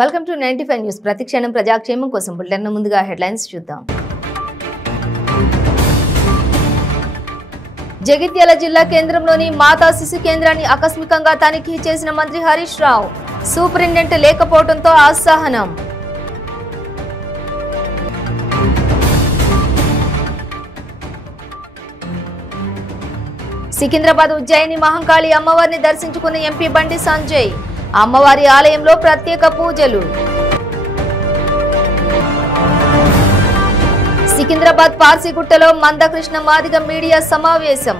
Welcome to 95 news. ప్రతిక్షణం ప్రజాక్షేమం కోసం bulletin ముందుగా హెడ్లైన్స్ చూద్దాం. జగిత్యాల జిల్లా కేంద్రంలోని మాతా శిశు కేంద్రాన్ని ఆకస్మికంగా తనిఖీ చేసిన మంత్రి హరీష్ రావు. సూపరింటెండెంట్ లేకపోవడంతో అసహనం. సికింద్రాబాద్ ఉజ్జయిని మహంకాళి అమ్మవారిని దర్శించుకున్న ఎంపీ బండి సంజయ్. అమ్మవారి ఆలయంలో ప్రత్యేక పూజలు. సికింద్రాబాద్ పార్సిగుట్టలో మందకృష్ణ మాదిగ మీడియా సమావేశం.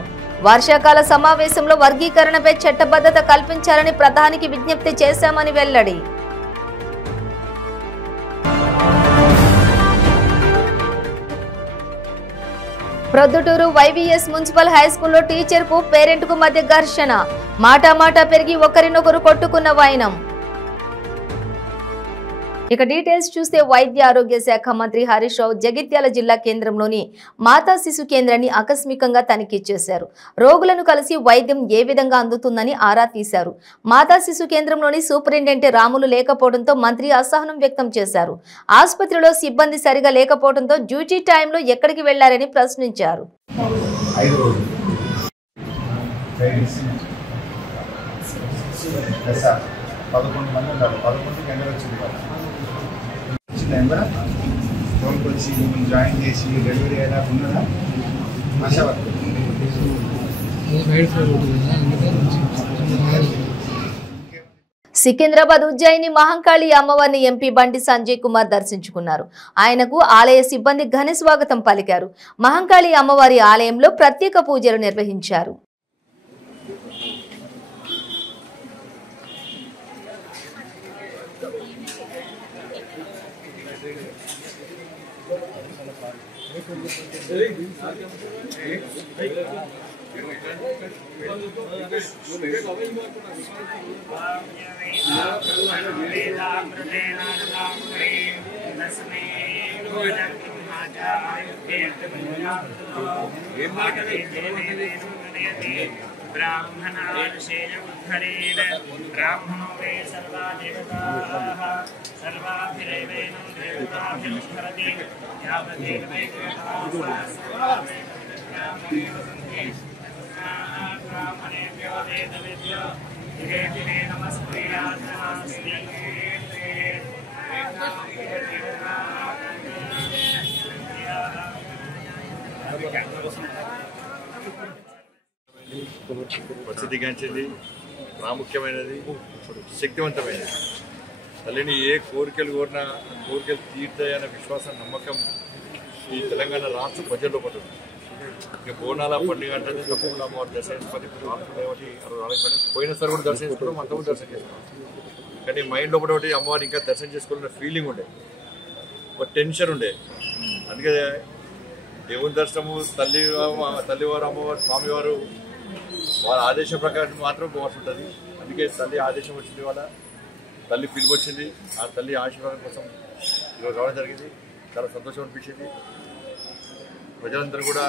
వర్షాకాల సమావేశంలో వర్గీకరణపై చట్టబద్ధత కల్పించాలని ప్రధానికి విజ్ఞప్తి చేశామని వెల్లడి. ప్రొద్దుటూరు వైవీఎస్ మున్సిపల్ హైస్కూల్లో టీచర్ కు పేరెంట్ కు మధ్య ఘర్షణ. మాటా పెరిగి ఒకరినొకరు కొట్టుకున్న వైనం. ఇక డీటెయిల్స్ చూస్తే వైద్య ఆరోగ్య శాఖ మంత్రి హరీష్ రావు జగిత్యాల జిల్లా కేంద్రంలోని మాతా శిశు కేంద్రాన్ని ఆకస్మికంగా తనిఖీ చేశారు. రోగులను కలిసి వైద్యం ఏ విధంగా అందుతుందని ఆరా తీశారు. మాతా శిశు కేంద్రంలోని సూపరింటెండెంట్ రాములు లేకపోవడంతో మంత్రి అసహనం వ్యక్తం చేశారు. ఆసుపత్రిలో సిబ్బంది సరిగా లేకపోవడంతో డ్యూటీ టైంలో ఎక్కడికి వెళ్లారని ప్రశ్నించారు. జాయిన్ చేసి డెలివరీ అయినా ఉన్నదా ఆశా వర్కర్ సికింద్రాబాద్ ఉజ్జయిని మహంకాళి అమ్మవారిని ఎంపీ బండి సంజయ్ కుమార్ దర్శించుకున్నారు. ఆయనకు ఆలయ సిబ్బంది ఘన స్వాగతం పలికారు. మహంకాళి అమ్మవారి ఆలయంలో ప్రత్యేక పూజలు నిర్వహించారు. ప్రసిద్ధిగాంచింది, ప్రాముఖ్యమైనది, శక్తివంతమైనది. తల్లిని ఏ కోరికలు కోరినా కోరికలు తీర్తాయన్న విశ్వాసం, నమ్మకం ఈ తెలంగాణ రాష్ట్ర ప్రజల్లో పడుతుంది. ఇక బోనాల పండుగ అంటే తప్పకుండా అమ్మవారు దర్శించుకొని పోయినసారి కూడా దర్శించుకోవడం, అంత కూడా దర్శనం చేసుకోవడం. కానీ మైండ్లో ఒకటి అమ్మవారు ఇంకా దర్శనం చేసుకోవాలన్న ఫీలింగ్ ఉండే, ఒక టెన్షన్ ఉండే. అందుకే దేవుని దర్శనము తల్లివారు అమ్మవారు స్వామివారు వారి ఆదేశం ప్రకారం మాత్రం పోవాల్సి ఉంటుంది. అందుకే తల్లి ఆదేశం వచ్చింది, వాళ్ళ తల్లి పిలుపు వచ్చింది. ఆ తల్లి ఆశీర్వాదం కోసం ఈరోజు రావడం జరిగింది. చాలా సంతోషం అనిపించింది. ప్రజలందరూ కూడా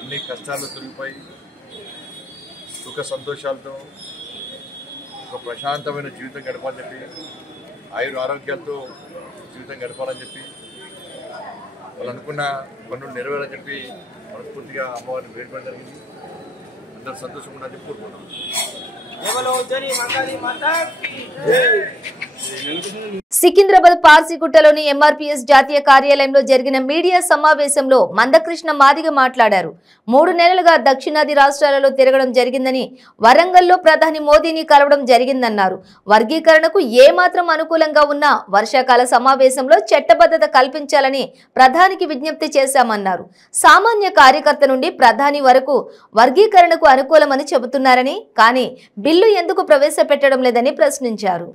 అన్ని కష్టాలు తొలగిపోయి సుఖ సంతోషాలతో ఒక ప్రశాంతమైన జీవితం గడపాలని చెప్పి, ఆరోగ్యాలతో జీవితం గడపాలని చెప్పి, వాళ్ళు అనుకున్న పనులు నెరవేరని చెప్పి మనస్ఫూర్తిగా అమ్మవారిని వేడుకోవడం జరిగింది. అందరూ సంతోషంగా ఉండాలని చెప్పి కోరుకుంటున్నాం. సికింద్రాబాద్ పార్సిగుట్టలోని ఎంఆర్పీఎస్ జాతీయ కార్యాలయంలో జరిగిన మీడియా సమావేశంలో మందకృష్ణ మాదిగ మాట్లాడారు. 3 నెలలుగా దక్షిణాది రాష్ట్రాలలో తిరగడం జరిగిందని, వరంగల్లో ప్రధాని మోదీని కలవడం జరిగిందన్నారు. వర్గీకరణకు ఏమాత్రం అనుకూలంగా ఉన్నా వర్షాకాల సమావేశంలో చట్టబద్ధత కల్పించాలని ప్రధానికి విజ్ఞప్తి చేశామన్నారు. సామాన్య కార్యకర్త నుండి ప్రధాని వరకు వర్గీకరణకు అనుకూలమని చెబుతున్నారని, కానీ బిల్లు ఎందుకు ప్రవేశపెట్టడం లేదని ప్రశ్నించారు.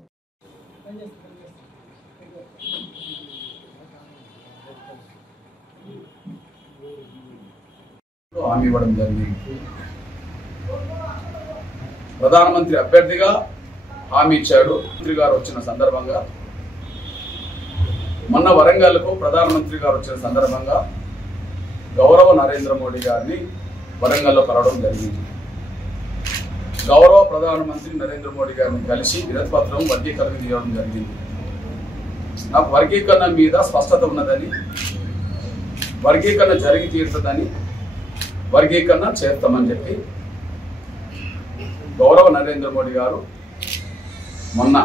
హామీ ఇవ్వడం జరిగింది. ప్రధానమంత్రి అభ్యర్థిగా హామీ ఇచ్చాడు. మంత్రి గారు వచ్చిన సందర్భంగా, మొన్న వరంగల్కు ప్రధానమంత్రి గారు వచ్చిన సందర్భంగా గౌరవ నరేంద్ర మోడీ గారిని వరంగల్లో కలవడం జరిగింది. గౌరవ ప్రధానమంత్రి నరేంద్ర మోడీ గారిని కలిసి వినతి పత్రం వర్గీకరణ తీయడం జరిగింది. నాకు వర్గీకరణ మీద స్పష్టత ఉన్నదని, వర్గీకరణ జరిగి తీరుతుందని, వర్గీకరణ చేస్తామని చెప్పి గౌరవ నరేంద్ర మోడీ గారు మొన్న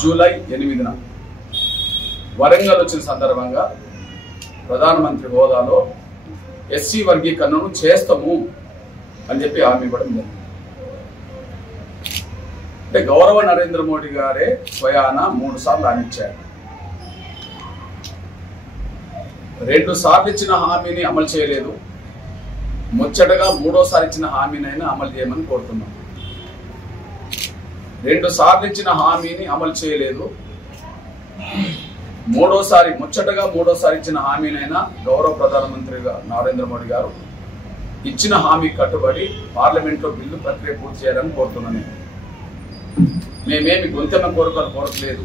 జూలై 8న వరంగల్ వచ్చిన సందర్భంగా ప్రధానమంత్రి హోదాలో ఎస్సీ వర్గీకరణను చేస్తాము అని చెప్పి హామీ ఇవ్వడం జరిగింది. అంటే గౌరవ నరేంద్ర మోడీ గారే స్వయాన 3 సార్లు హామీ ఇచ్చారు. 2 సార్లు ఇచ్చిన హామీని అమలు చేయలేదు. ముచ్చటగా 3వసారి ఇచ్చిన హామీనైనా అమలు చేయమని కోరుతున్నాం. 2 సార్లు ఇచ్చిన హామీని అమలు చేయలేదు. ముచ్చటగా 3వసారి ఇచ్చిన హామీనైనా గౌరవ ప్రధానమంత్రి నరేంద్ర మోడీ గారు ఇచ్చిన హామీ కట్టుబడి పార్లమెంట్లో బిల్లు ప్రక్రియ పూర్తి చేయాలని కోరుతున్నాను. మేమేమి గొంతెమ్మ కోరట్లేదు.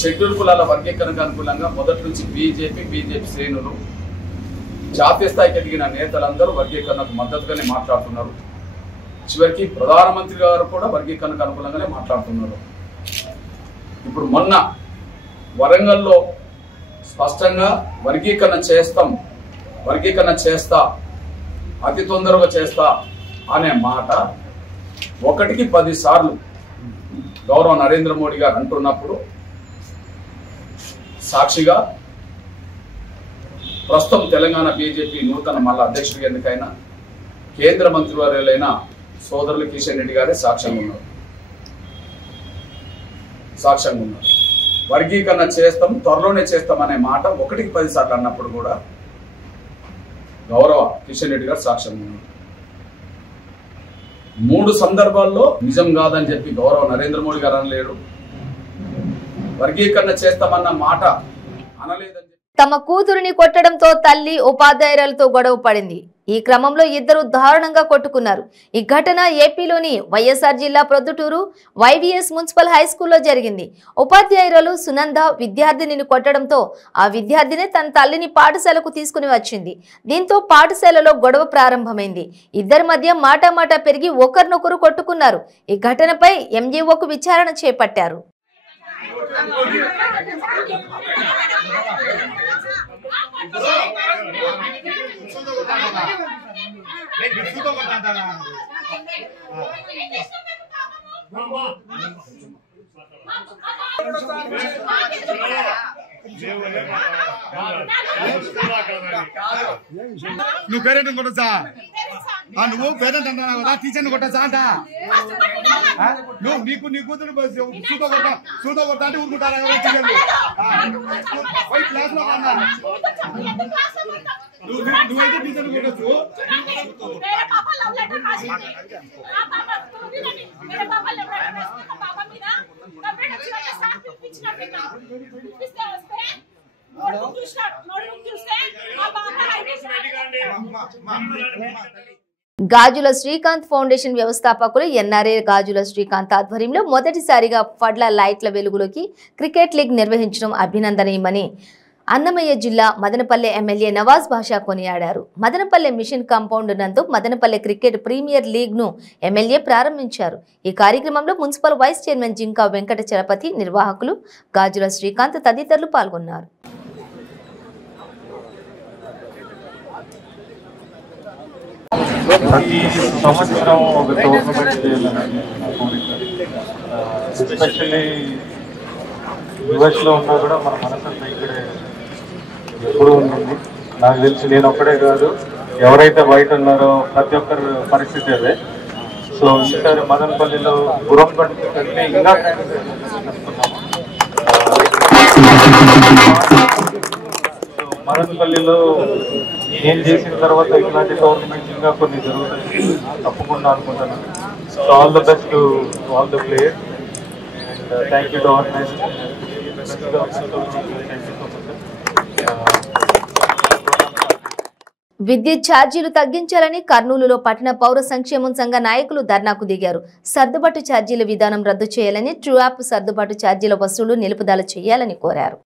షెడ్యూల్ కులాల వర్గీకరణకు అనుకూలంగా మొదటి నుంచి బీజేపీ శ్రేణులు, జాతీయ స్థాయికి ఎదిగిన నేతలందరూ వర్గీకరణకు మద్దతుగానే మాట్లాడుతున్నారు. చివరికి ప్రధానమంత్రి గారు కూడా వర్గీకరణకు అనుకూలంగానే మాట్లాడుతున్నారు. ఇప్పుడు మొన్న వరంగల్లో స్పష్టంగా వర్గీకరణ చేస్తా, అతి తొందరగా చేస్తా అనే మాట 1కి 10 సార్లు గౌరవ నరేంద్ర మోడీ గారు అంటున్నప్పుడు సాక్షిగా ప్రస్తుతం తెలంగాణ బీజేపీ నూతన మళ్ళా అధ్యక్షుడిగా ఎన్నికైన కేంద్ర మంత్రివర్యులైన సోదరులు కిషన్ రెడ్డి గారే సాక్ష్యంగా ఉన్నారు. వర్గీకరణ చేస్తాం, త్వరలోనే చేస్తాం అనే మాట 1కి 10 సార్లు అన్నప్పుడు కూడా గౌరవ కిషన్ రెడ్డి గారు సాక్ష్యంగా ఉన్నారు. 3 సందర్భాల్లో నిజం కాదని చెప్పి గౌరవ నరేంద్ర మోడీ గారు అనలేడు. వర్గీకరణ చేస్తామన్న మాట అనలేదని తమ కూతురిని కొట్టడంతో తల్లి ఉపాధ్యాయురాలతో గొడవ పడింది. ఈ క్రమంలో ఇద్దరు దారుణంగా కొట్టుకున్నారు. ఈ ఘటన ఏపీలోని వైఎస్ఆర్ జిల్లా ప్రొద్దుటూరు వైవిఎస్ మున్సిపల్ హై స్కూల్లో జరిగింది. ఉపాధ్యాయురాలు సునంద విద్యార్థినిని కొట్టడంతో ఆ విద్యార్థిని తన తల్లిని పాఠశాలకు తీసుకుని వచ్చింది. దీంతో పాఠశాలలో గొడవ ప్రారంభమైంది. ఇద్దరి మధ్య మాటామాటా పెరిగి ఒకరినొకరు కొట్టుకున్నారు. ఈ ఘటనపై ఎంజీఓకు విచారణ చేపట్టారు. నువ్వు పేరెంట్ కొట్టచ్చా? నువ్వు పేరెంట్ అంటున్నావు కదా, టీచర్ని కొట్టచ్చా అంట. నువ్వు నీ కూతురు సూతో కొడతా అంటే ఊరుకుంటారా టీచర్లు? క్లాస్ లో కన్నా నువ్వైతే టీచర్ని కొట్టచ్చు. గాజుల శ్రీకాంత్ ఫౌండేషన్ వ్యవస్థాపకులు ఎన్ఆర్ఏ గాజుల శ్రీకాంత్ ఆధ్వర్యంలో మొదటిసారిగా ఫడ్ల లైట్ల వెలుగులోకి క్రికెట్ లీగ్ నిర్వహించడం అభినందనీయమని అన్నమయ్య జిల్లా మదనపల్లె ఎమ్మెల్యే నవాజ్ బాషా కొనియాడారు. మదనపల్లె మిషన్ కాంపౌండ్ నందు మదనపల్లె క్రికెట్ ప్రీమియర్ లీగ్ ను ఎమ్మెల్యే ప్రారంభించారు. ఈ కార్యక్రమంలో municipal vice chairman Jinka Venkata Chalapathi, నిర్వాహకులు గాజుల శ్రీకాంత్ తదితరులు పాల్గొన్నారు. ప్రతి సంవత్సరం ఒక టోర్నమెంట్ చేయాలని కోరిక. ఎస్పెషల్లీ యుఎస్లో ఉన్నా కూడా మన మనసంతా ఇక్కడే ఎప్పుడు ఉంటుంది. నాకు తెలిసి నేను ఒక్కడే కాదు, ఎవరైతే బయట ఉన్నారో ప్రతి ఒక్కరి పరిస్థితి అదే. సో ఈసారి మదనపల్లిలో గురంగడ్కి కంటే ఇంకా మదనపల్లిలో నేను చేసిన తర్వాత ఇట్లాంటి టోర్నమెంట్స్ ఇంకా కొన్ని జరుగుతాయి తప్పకుండా అనుకుంటున్నాను. So all the best to all the players and thank you to organiser. విద్యుత్ ఛార్జీలు తగ్గించాలని కర్నూలులో పట్టణ పౌర సంక్షేమం సంఘ నాయకులు ధర్నాకు దిగారు. సర్దుబాటు ఛార్జీల విధానం రద్దు చేయాలని, ట్రూ యాప్ సర్దుబాటు ఛార్జీల వసూలు నిలుపుదల చేయాలని కోరారు.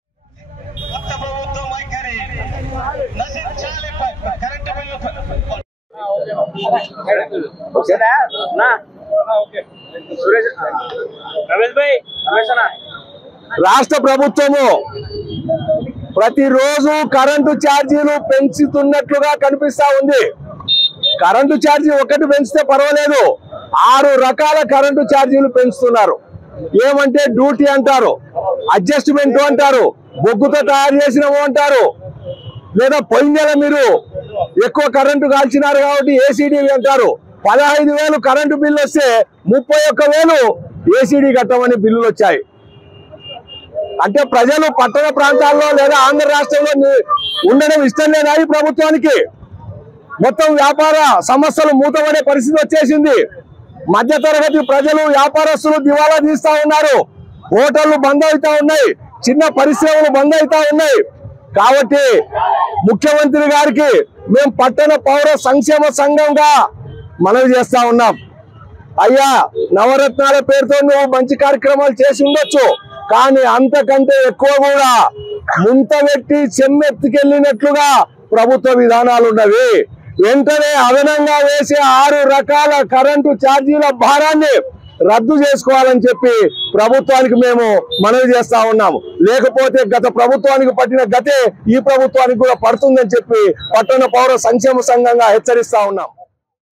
రాష్ట్ర ప్రభుత్వము ప్రతిరోజు కరెంటు ఛార్జీలు పెంచుతున్నట్లుగా కనిపిస్తా ఉంది. కరెంటు ఛార్జీ ఒకటి పెంచితే పర్వాలేదు, 6 రకాల కరెంటు ఛార్జీలు పెంచుతున్నారు. ఏమంటే డ్యూటీ అంటారు, అడ్జస్ట్మెంట్ అంటారు, బొగ్గుతో తయారు చేసినవు అంటారు, లేదా పోయిన నెల మీరు ఎక్కువ కరెంటు కాల్చినారు కాబట్టి ఏసీడీ అంటారు. 15,000 కరెంటు బిల్లు వస్తే 31,000 ఏసీడీ కట్టమని బిల్లులు వచ్చాయి. అంటే ప్రజలు పట్టణ ప్రాంతాల్లో లేదా ఆంధ్ర రాష్ట్రంలో ఉండడం ఇష్టం లేదా ఈ ప్రభుత్వానికి? మొత్తం వ్యాపార సంస్థలు మూతపడే పరిస్థితి వచ్చేసింది. మధ్యతరగతి ప్రజలు, వ్యాపారస్తులు దివాలా తీస్తా ఉన్నారు. హోటళ్లు బంద్ అవుతా ఉన్నాయి, చిన్న పరిశ్రమలు బంద్ అవుతా ఉన్నాయి. కాబట్టి ముఖ్యమంత్రి గారికి మేము పట్టణ పౌర సంక్షేమ సంఘంగా మనవి చేస్తా ఉన్నాం. అయ్యా, నవరత్నాల పేరుతో నువ్వు మంచి కార్యక్రమాలు చేసి ఉండొచ్చు, కానీ అంతకంటే ఎక్కువ కూడా ముంత పెట్టి చెమ్మెత్తికెళ్ళినట్లుగా ప్రభుత్వ విధానాలు ఉన్నవి. వెంటనే అదనంగా వేసే 6 రకాల కరెంటు ఛార్జీల భారాన్ని రద్దు చేసుకోవాలని చెప్పి ప్రభుత్వానికి మేము మనవి చేస్తా ఉన్నాము. లేకపోతే గత ప్రభుత్వానికి పట్టిన గతే ఈ ప్రభుత్వానికి కూడా పడుతుందని చెప్పి పట్టణ పౌర సంక్షేమ సంఘంగా హెచ్చరిస్తా ఉన్నాం.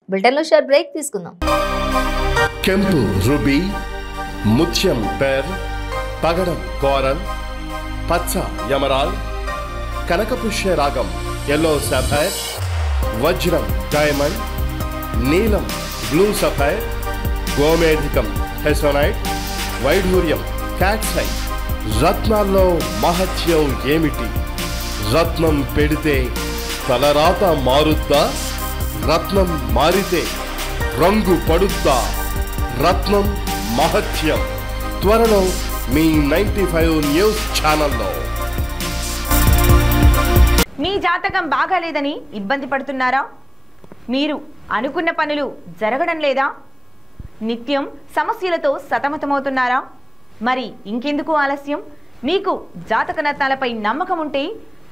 బులెటిన్లో షార్ట్ బ్రేక్ తీసుకుందాం. ಕೆಂಪು ರುಬಿ, ಮುತ್ಯಂ ಪೆರ್, పగడం కోరల్, పచ్చ ఎమరాల్, కనకపుష్య రాగం ఎల్లో సఫైర్, వజ్రం డైమండ్, నీలం బ్లూ సఫైర్, గోమేధికం హెసోనైట్, వైఢూర్యం క్యాట్సైట్. రత్నాల్లో మహత్యం ఏమిటి? రత్నం పెడితే తలరాత మారుద్దా? రత్నం మారితే రంగు పడుద్దా? రత్నం మహత్యం త్వరలో మీ 95 న్యూస్ ఛానల్లో. మీ జాతకం బాగాలేదని ఇబ్బంది పడుతున్నారా? మీరు అనుకున్న పనులు జరగడం లేదా? నిత్యం సమస్యలతో సతమతమవుతున్నారా? మరి ఇంకెందుకు ఆలస్యం? మీకు జాతక రత్నాలపై నమ్మకం ఉంటే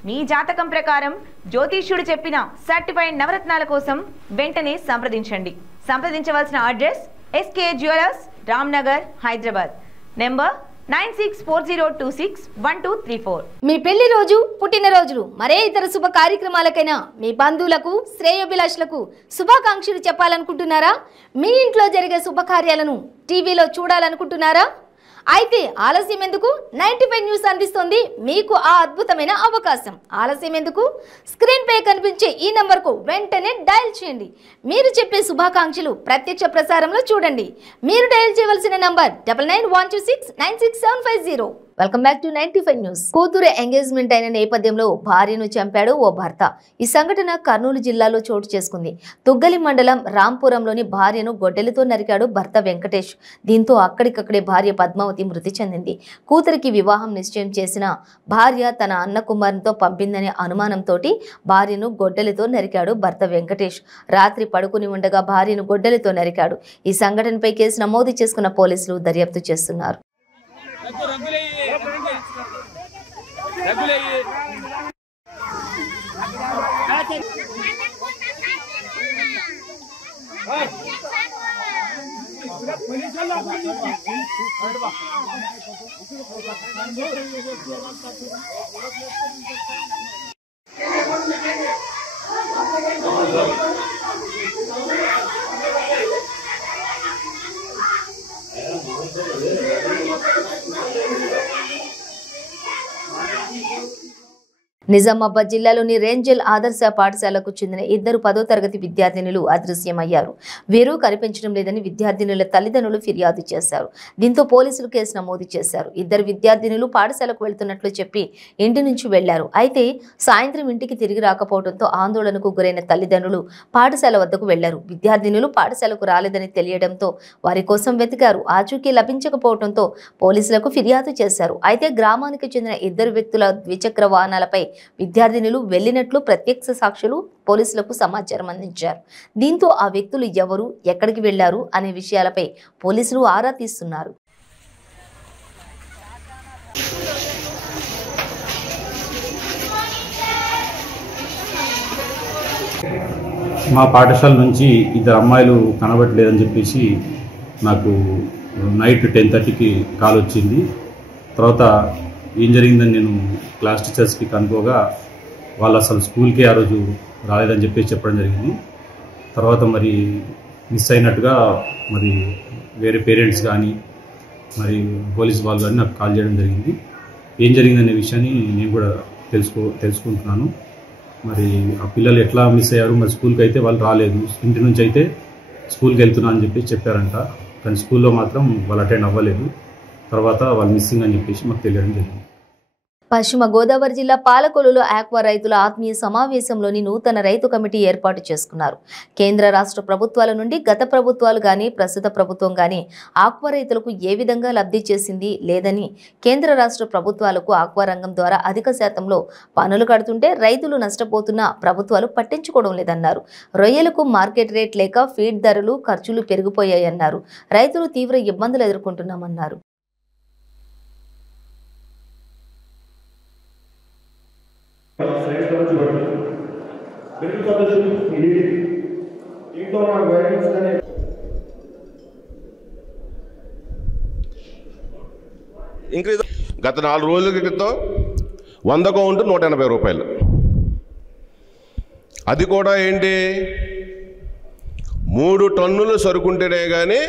మీ జాతకం ప్రకారం జ్యోతిష్యుడు చెప్పిన సర్టిఫైడ్ నవరత్నాల కోసం వెంటనే సంప్రదించండి. సంప్రదించవలసిన address SK jewellers, Ramnagar, Hyderabad. Number 9640261234. మీ పెళ్లి రోజు, పుట్టినరోజులు, మరే ఇతర శుభ కార్యక్రమాలకైనా మీ బంధువులకు, శ్రేయోభిలాషులకు శుభాకాంక్షలు చెప్పాలనుకుంటున్నారా? మీ ఇంట్లో జరిగే శుభకార్యాలను టీవీలో చూడాలనుకుంటున్నారా? అయితే ఆలస్యం ఎందుకు? 95 న్యూస్ అందిస్తుంది మీకు ఆ అద్భుతమైన అవకాశం. ఆలస్యం ఎందుకు? స్క్రీన్ పై కనిపించే ఈ నంబర్కు వెంటనే డయల్ చేయండి. మీరు చెప్పే శుభాకాంక్షలు ప్రత్యక్ష ప్రసారంలో చూడండి. మీరు డయల్ చేయవలసిన number 9912696750. Welcome back to 95 news. కూతురు ఎంగేజ్మెంట్ అయిన నేపథ్యంలో భార్యను చంపాడు ఓ భర్త. ఈ సంఘటన కర్నూలు జిల్లాలో చోటు చేసుకుంది. తుగ్గలి మండలం రాంపురంలోని భార్యను గొడ్డలితో నరికాడు భర్త వెంకటేష్. దీంతో అక్కడికక్కడే భార్య పద్మావతి మృతి చెందింది. కూతురికి వివాహం నిశ్చయం చేసిన భార్య తన అన్న కుమారునితో పంపిందనే అనుమానంతో భార్యను గొడ్డలితో నరికాడు భర్త వెంకటేష్. రాత్రి పడుకుని ఉండగా భార్యను గొడ్డలితో నరికాడు. ఈ సంఘటనపై కేసు నమోదు చేసుకున్న పోలీసులు దర్యాప్తు చేస్తున్నారు. నిజామాబాద్ జిల్లాలోని రేంజల్ ఆదర్శ పాఠశాలకు చెందిన 2 10వ తరగతి విద్యార్థినులు అదృశ్యమయ్యారు. వీరు కనిపించడం లేదని విద్యార్థినుల తల్లిదండ్రులు ఫిర్యాదు చేశారు. దీంతో పోలీసులు కేసు నమోదు చేశారు. 2 విద్యార్థినులు పాఠశాలకు వెళ్తున్నట్లు చెప్పి ఇంటి నుంచి వెళ్లారు. అయితే సాయంత్రం ఇంటికి తిరిగి రాకపోవడంతో ఆందోళనకు గురైన తల్లిదండ్రులు పాఠశాల వద్దకు వెళ్లారు. విద్యార్థినులు పాఠశాలకు రాలేదని తెలియడంతో వారి కోసం వెతికారు. ఆచూకీ లభించకపోవడంతో పోలీసులకు ఫిర్యాదు చేశారు. అయితే గ్రామానికి చెందిన 2 వ్యక్తుల ద్విచక్ర వాహనాలపై విద్యార్థినులు వెళ్లినట్లు ప్రత్యక్ష సాక్షులు పోలీసులకు సమాచారం అందించారు. దీంతో ఆ వ్యక్తులు ఎవరు, ఎక్కడికి వెళ్లారు అనే విషయాలపై పోలీసులు ఆరా తీస్తున్నారు. మా పాఠశాల నుంచి ఇద్దరు అమ్మాయిలు కనబడలేదని చెప్పేసి నాకు నైట్ 10:30కి కాల్ వచ్చింది. తర్వాత ఏం జరిగిందని నేను క్లాస్ టీచర్స్కి కనుకోగా వాళ్ళు అసలు స్కూల్కి ఆ రోజు రాలేదని చెప్పేసి చెప్పడం జరిగింది. తర్వాత మరి మిస్ అయినట్టుగా మరి వేరే పేరెంట్స్ కానీ మరి పోలీస్ వాళ్ళు కానీ నాకు కాల్ చేయడం జరిగింది. ఏం జరిగిందనే విషయాన్ని నేను కూడా తెలుసుకుంటున్నాను. మరి ఆ పిల్లలు ఎట్లా మిస్ అయ్యారు, మరి స్కూల్కి అయితే వాళ్ళు రాలేదు, ఇంటి నుంచి అయితే స్కూల్కి వెళ్తున్నా అని చెప్పి చెప్పారంట. కానీ స్కూల్లో మాత్రం వాళ్ళు అటెండ్ అవ్వలేదు. తర్వాత వాళ్ళు మిస్సింగ్ అని చెప్పేసి మాకు తెలియడం జరిగింది. పశ్చిమ గోదావరి జిల్లా పాలకొల్లులో ఆక్వా రైతుల ఆత్మీయ సమావేశంలోని నూతన రైతు కమిటీ ఏర్పాటు చేసుకున్నారు. కేంద్ర రాష్ట్ర ప్రభుత్వాల నుండి గత ప్రభుత్వాలు కానీ ప్రస్తుత ప్రభుత్వం కానీ ఆక్వా రైతులకు ఏ విధంగా లబ్ధి చేసింది లేదని, కేంద్ర రాష్ట్ర ప్రభుత్వాలకు ఆక్వా రంగం ద్వారా అధిక శాతంలో పన్నులు కడుతుంటే రైతులు నష్టపోతున్నా ప్రభుత్వాలు పట్టించుకోవడం లేదన్నారు. రొయ్యలకు మార్కెట్ రేట్ లేక ఫీడ్ ధరలు ఖర్చులు పెరిగిపోయాయన్నారు. రైతులు తీవ్ర ఇబ్బందులు ఎదుర్కొంటున్నామన్నారు. గత 4 రోజుల క్రితం 100 కౌంటు 180 రూపాయలు. అది కూడా ఏంటి, 3 టన్నులు సరుకుంటేనే కానీ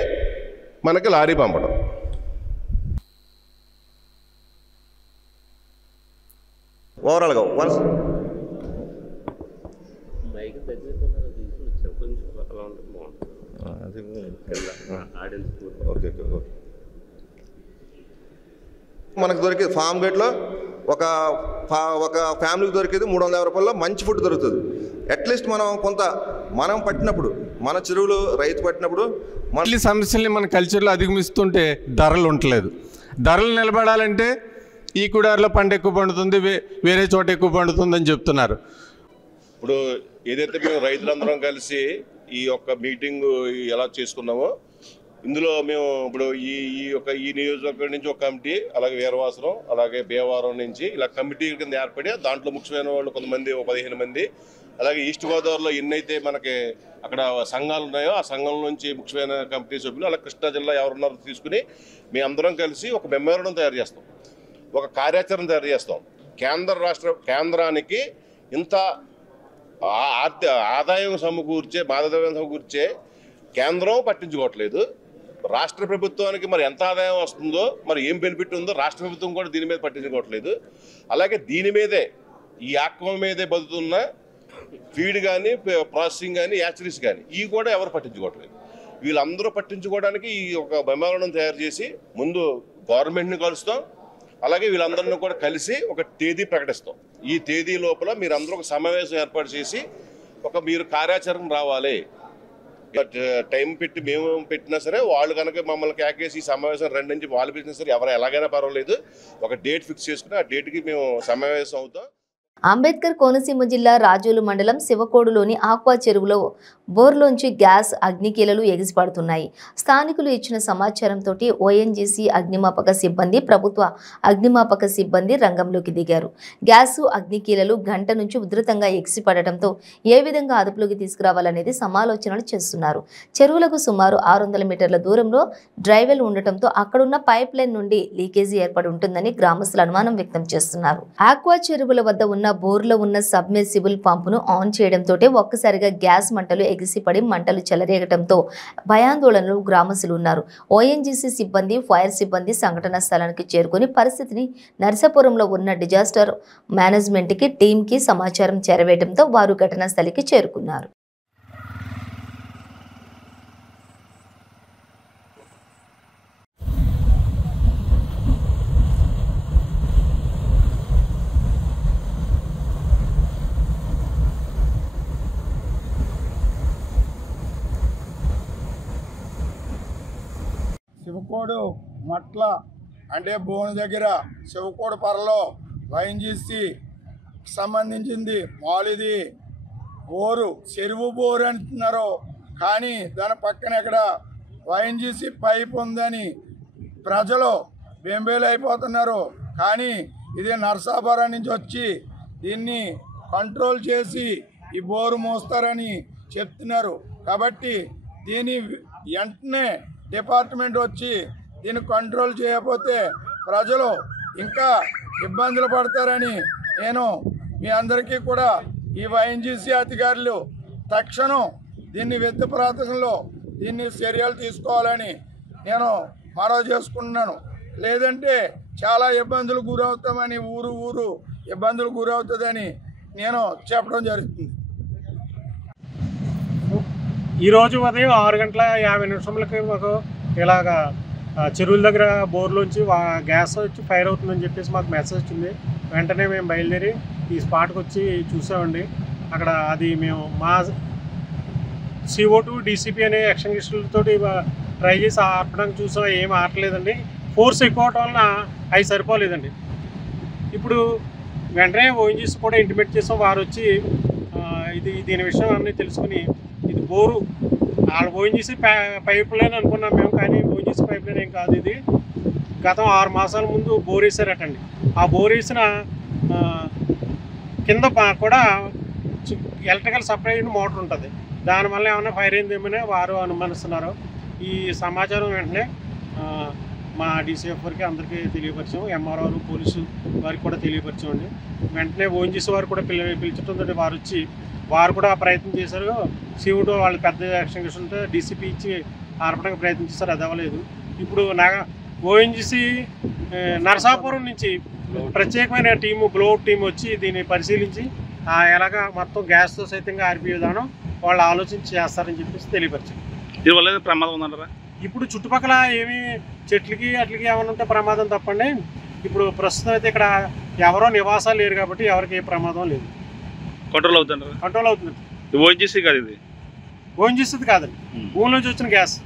మనకి లారీ పంపడం. ఓవరాల్గా మనకు దొరికేది ఫామ్ గేట్లో ఒక ఫ్యామిలీకి దొరికేది 350 రూపాయల్లో మంచి ఫుడ్ దొరుకుతుంది. అట్లీస్ట్ మనం పట్టినప్పుడు, మన చెరువులు రైతు పట్టినప్పుడు మళ్ళీ సమస్యల్ని మన కల్చర్లో అధిగమిస్తుంటే ధరలు ఉండలేదు. ధరలు నిలబడాలంటే ఈ కుడారిలో పంట ఎక్కువ పండుతుంది, వేరే చోట ఎక్కువ పండుతుంది అని చెప్తున్నారు. ఇప్పుడు ఏదైతే మేము రైతులందరం కలిసి ఈ యొక్క మీటింగ్ ఎలా చేసుకున్నామో, ఇందులో మేము ఇప్పుడు ఈ నియోజకవర్గం నుంచి ఒక కమిటీ, అలాగే వీరవాసరం, అలాగే భీమవరం నుంచి ఇలా కమిటీ కింద ఏర్పడి దాంట్లో ముఖ్యమైన వాళ్ళు కొంతమంది 15 మంది, అలాగే ఈస్ట్ గోదావరిలో ఎన్నైతే మనకి అక్కడ సంఘాలు ఉన్నాయో ఆ సంఘం నుంచి ముఖ్యమైన కమిటీ సభ్యులు, అలాగే కృష్ణా జిల్లా ఎవరున్నారో తీసుకుని మేము అందరం కలిసి ఒక మెమోరాండం తయారు చేస్తాం, ఒక కార్యాచరణ తయారు చేస్తాం. కేంద్రానికి ఇంత ఆదాయం సమకూర్చే, మాదద్రవ్యం సమకూర్చే కేంద్రం పట్టించుకోవట్లేదు. రాష్ట్ర ప్రభుత్వానికి మరి ఎంత ఆదాయం వస్తుందో, మరి ఏం బెనిఫిట్ ఉందో రాష్ట్ర ప్రభుత్వం కూడా దీని మీద పట్టించుకోవట్లేదు. అలాగే దీని మీదే, ఈ ఆక్వా మీదే బతుకుతున్న ఫీడ్ కానీ, ప్రాసెసింగ్ కానీ, యాచరీస్ కానీ ఇవి కూడా ఎవరు పట్టించుకోవట్లేదు. వీళ్ళందరూ పట్టించుకోవడానికి ఈ ఒక మెమోరాండం తయారు చేసి ముందు గవర్నమెంట్ని కలుస్తాం, అలాగే వీళ్ళందరినీ కూడా కలిసి ఒక తేదీ ప్రకటిస్తాం. ఈ తేదీ లోపల మీరందరూ ఒక సమావేశం ఏర్పాటు చేసి మీరు కార్యాచరణ రావాలి. టైం పెట్టి మేము పెట్టినా సరే, వాళ్ళు కనుక మమ్మల్ని కేకేసి ఈ సమావేశం రండి నుంచి వాళ్ళు పెట్టినా సరే, ఎవరు ఎలాగైనా పర్వాలేదు, ఒక డేట్ ఫిక్స్ చేసుకుని ఆ డేట్కి మేము సమావేశం అవుతాం. అంబేద్కర్ కోనసీమ జిల్లా రాజోలు మండలం శివకోడులోని ఆక్వా చెరువులో బోర్లోంచి గ్యాస్ అగ్నికీలలు ఎగిసిపడుతున్నాయి. స్థానికులు ఇచ్చిన సమాచారంతో ఓఎన్జీసీ అగ్నిమాపక సిబ్బంది, ప్రభుత్వ అగ్నిమాపక సిబ్బంది రంగంలోకి దిగారు. గ్యాసు అగ్నికీలలు గంట నుంచి ఉధృతంగా ఎగిసిపడటంతో ఏ విధంగా అదుపులోకి తీసుకురావాలనేది సమాలోచనలు చేస్తున్నారు. చెరువులకు సుమారు 600 మీటర్ల దూరంలో డ్రైవెల్ ఉండటంతో అక్కడున్న పైప్ లైన్ నుండి లీకేజీ ఏర్పడి ఉంటుందని గ్రామస్తులు అనుమానం వ్యక్తం చేస్తున్నారు. ఆక్వా చెరువుల వద్ద ఉన్న బోర్లో ఉన్న సబ్మెర్సిబుల్ పంపును ఆన్ చేయడంతో ఒక్కసారిగా గ్యాస్ మంటలు ఎగిసిపడి మంటలు చెలరేగటంతో భయాందోళనలు గ్రామస్తులు ఉన్నారు. ఓఎన్జీసీ సిబ్బంది, ఫైర్ సిబ్బంది సంఘటనా స్థలానికి చేరుకుని పరిస్థితిని నర్సాపురంలో ఉన్న డిజాస్టర్ మేనేజ్మెంట్కి టీంకి సమాచారం చేరవేయడంతో వారు ఘటనా స్థలికి చేరుకున్నారు. శివకోడు మట్ల అంటే బోను దగ్గర శివకోడు పరలో వైఎన్జీసీ సంబంధించింది మాలిది బోరు, చెరువు బోరు అంటున్నారు. కానీ దాని పక్కన ఇక్కడ వైఎన్జీసీ పైప్ ఉందని ప్రజలు బెంబేలు అయిపోతున్నారు. కానీ ఇది నర్సాపురం నుంచి వచ్చి దీన్ని కంట్రోల్ చేసి ఈ బోరు మోస్తారని చెప్తున్నారు. కాబట్టి దీని వెంటనే డిపార్ట్మెంట్ వచ్చి దీన్ని కంట్రోల్ చేయకపోతే ప్రజలు ఇంకా ఇబ్బందులు పడతారని నేను మీ అందరికీ కూడా ఈ వైఎన్జీసీ అధికారులు తక్షణం దీన్ని వెత్తి ప్రాంతంలో దీన్ని చర్యలు తీసుకోవాలని నేను మనవి చేసుకుంటున్నాను. లేదంటే చాలా ఇబ్బందులు గురవుతామని ఊరు ఇబ్బందులు గురవుతుందని నేను చెప్పడం జరుగుతుంది. ఈరోజు ఉదయం 6:50 మాకు ఇలాగా చెరువుల దగ్గర బోర్లోంచి గ్యాస్ వచ్చి ఫైర్ అవుతుందని చెప్పేసి మాకు మెసేజ్ వచ్చింది. వెంటనే మేము బయలుదేరి ఈ స్పాట్కి వచ్చి చూసామండి. అక్కడ అది మేము మా CO2 DCP అనే ఎక్స్టెన్షన్లతో ట్రై చేసి ఆపడానికి చూసాం. ఏం ఆపలేదండి. ఫోర్స్ ఎక్కువ అవడం వలన అవి సరిపోలేదండి. ఇప్పుడు వెంటనే ఓఎన్జీసీ కూడా ఇంటిమేట్ చేసాం. వారు వచ్చి దీని విషయం అన్నీ తెలుసుకుని ఇది బోరు వాళ్ళ ఓఎన్జీసీ పైప్ లైన్ అనుకున్నాం మేము, కానీ ఓఎన్జీసీ పైప్ లైన్ ఏం కాదు. ఇది గతం 6 మాసాల ముందు బోర్ వేసారటండి. ఆ బోర్ వేసిన కింద కూడా ఎలక్ట్రికల్ సప్లై మోటార్ ఉంటుంది. దానివల్ల ఏమైనా ఫైర్ అయిందేమని వారు అనుమానిస్తున్నారు. ఈ సమాచారం వెంటనే మా DCF అందరికీ తెలియపరిచాం. MRO పోలీసు వారికి కూడా తెలియపరిచామండి. వెంటనే ఓఎన్జీసీ వారు కూడా పిలిచడంతో వారు వచ్చి వారు కూడా ప్రయత్నం చేశారు. CO2 వాళ్ళు పెద్ద ఎక్స్టెన్షన్తో DCP ఇచ్చి ఆర్పడానికి ప్రయత్నం చేశారు. అది అవ్వలేదు. ఇప్పుడు ఓఎన్జీసీ నరసాపురం నుంచి ప్రత్యేకమైన బ్లోఅవుట్ టీం వచ్చి దీన్ని పరిశీలించి ఎలాగా మొత్తం గ్యాస్తో సైతంగా ఆర్పి విధానం వాళ్ళు ఆలోచించి చేస్తారని చెప్పేసి తెలియపరిచారు. దీనివల్ల ప్రమాదం ఉందంటారా? ఇప్పుడు చుట్టుపక్కల ఏమి చెట్లకి అట్లకి ఏమైనా ఉంటే ప్రమాదం తప్పండి. ఇప్పుడు ప్రస్తుతం అయితే ఇక్కడ ఎవరో నివాసాలు లేరు కాబట్టి ఎవరికి ఏ ప్రమాదం లేదు. కంట్రోల్ అవుతుందంటారా? కంట్రోల్ అవుతుంది. ఓఎన్జీసీ కాదు, ఇది ఓఎన్జీసీ కాదండి, భూమి నుంచి వచ్చిన gas.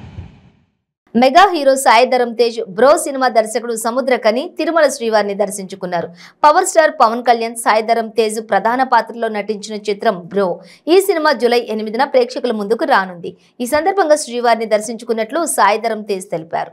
Mega hero Sai Dharam Tej bro cinema దర్శకుడు సముద్రకని తిరుమల శ్రీవారిని దర్శించుకున్నారు. పవర్ స్టార్ పవన్ కళ్యాణ్ సాయి ధరమ్ తేజ్ ప్రధాన పాత్రలో నటించిన చిత్రం బ్రో ఈ సినిమా జూలై 8న ప్రేక్షకుల ముందుకు రానుంది. ఈ సందర్భంగా శ్రీవారిని దర్శించుకున్నట్లు సాయి ధరమ్ తేజ్ తెలిపారు.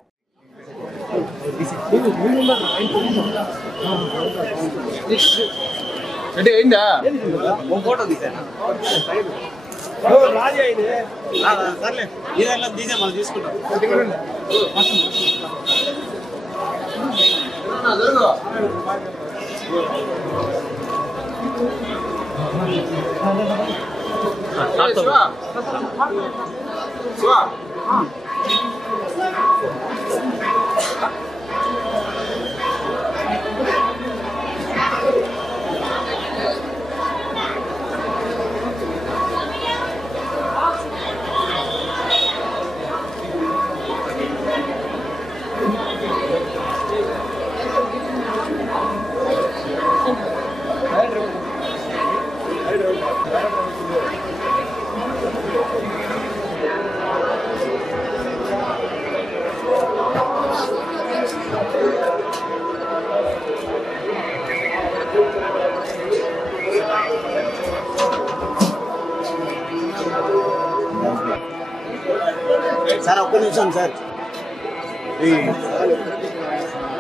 సార్ ఒక్క నిమిషం సార్.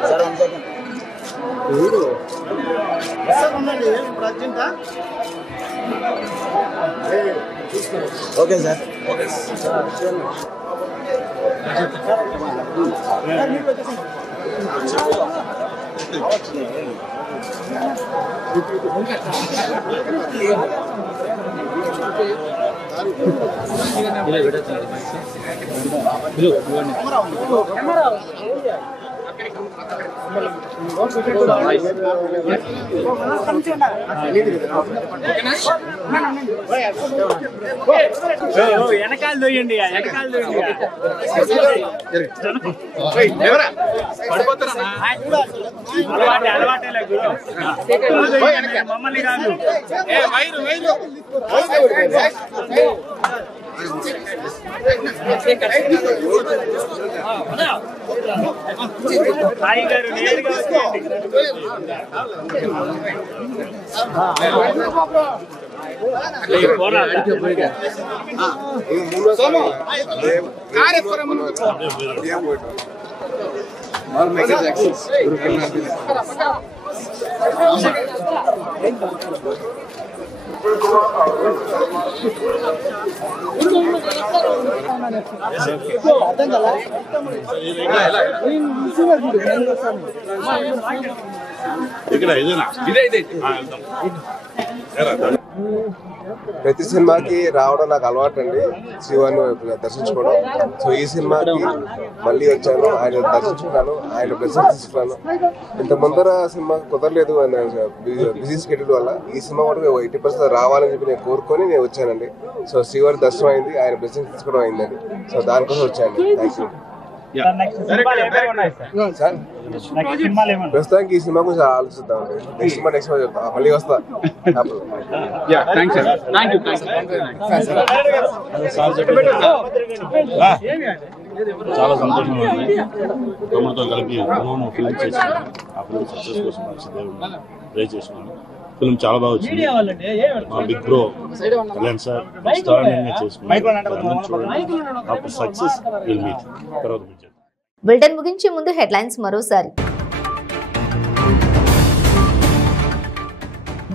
Sir 1 second. ఇప్పుడు అర్జెంటా? Okay sir. వెనకాల దొయ్యండి, వెనకాల అలవాటేలే గురు, మమ్మల్ని కాదు. సాయి గారు నేరుగా వచ్చేయండి. ప్రతి సినిమాకి రావడం నాకు అలవాటు అండి, శివాన్ని దర్శించుకోవడం. సో ఈ సినిమాకి మళ్ళీ వచ్చాను, ఆయన దర్శించుకున్నాను, ఆయన బ్లెస్సింగ్స్ తీసుకున్నాను. ఇంత ముందర సినిమా కుదరలేదు బిజీ షెడ్యూల్ వల్ల. ఈ సినిమా కూడా 80% రావాలని చెప్పి నేను కోరుకొని నేను వచ్చానండి. సో శివారి దర్శనం అయింది, ఆయన బ్లెస్సింగ్స్ తీసుకోవడం అయిందండి. సో దానికోసం వచ్చానండి. Thank you sir. ప్రస్తుతానికి ఈ సినిమా గురించి ఆలోచిద్దామండి. నెక్స్ట్ సినిమా చెప్తా, మళ్ళీ వస్తా. చాలా సంతోషంగా ఉంది. తమ్ముడితో కలిపి ఫిల్మ్ చేశాను. ఆ ఫిల్మ్ సక్సెస్ కోసం దేవుడిని ప్రే చేసుకున్నాను. ఫిల్మ్ చాలా బాగా వచ్చింది. మా బిగ్ బ్రో కళ్యాణ్ సార్ ఎక్స్ట్రాడినరీగా చేసుకున్నాను. Success will meet. తర్వాత బులెటిన్ ముగించే ముందు హెడ్లైన్స్ మరోసారి.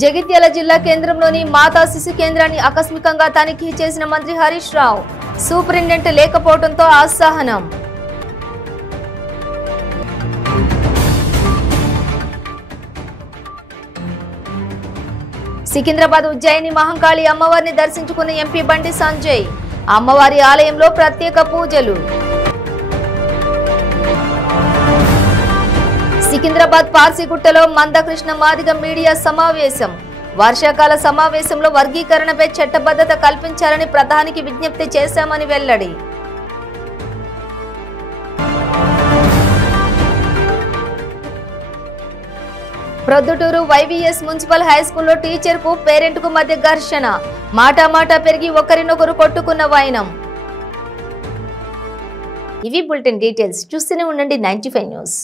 జగిత్యాల జిల్లా కేంద్రంలోని మాతా శిశు కేంద్రాన్ని ఆకస్మికంగా తనిఖీ చేసిన మంత్రి హరీష్ రావు. సూపరింటెండెంట్ లేకపోవడంతో అసహనం. సికింద్రాబాద్ ఉజ్జయిని మహంకాళి అమ్మవారిని దర్శించుకున్న ఎంపీ బండి సంజయ్. అమ్మవారి ఆలయంలో ప్రత్యేక పూజలు. సికింద్రాబాద్ పార్సిగుట్టలో మందకృష్ణ మాదిగ మీడియా సమావేశం. వర్షాకాల సమావేశంలో వర్గీకరణపై చట్టబద్ధత కల్పించాలని ప్రధానికి విజ్ఞప్తి చేశామని వెల్లడి. ప్రొద్దుటూరు వైవీఎస్ మున్సిపల్ హైస్కూల్లో టీచర్ కు పేరెంట్ కు మధ్య ఘర్షణ. మాటామాటా పెరిగి ఒకరినొకరు కొట్టుకున్న వైనం. ఇవి బులెటిన్ డీటెయిల్స్. చూస్తూనే ఉండండి 95 న్యూస్.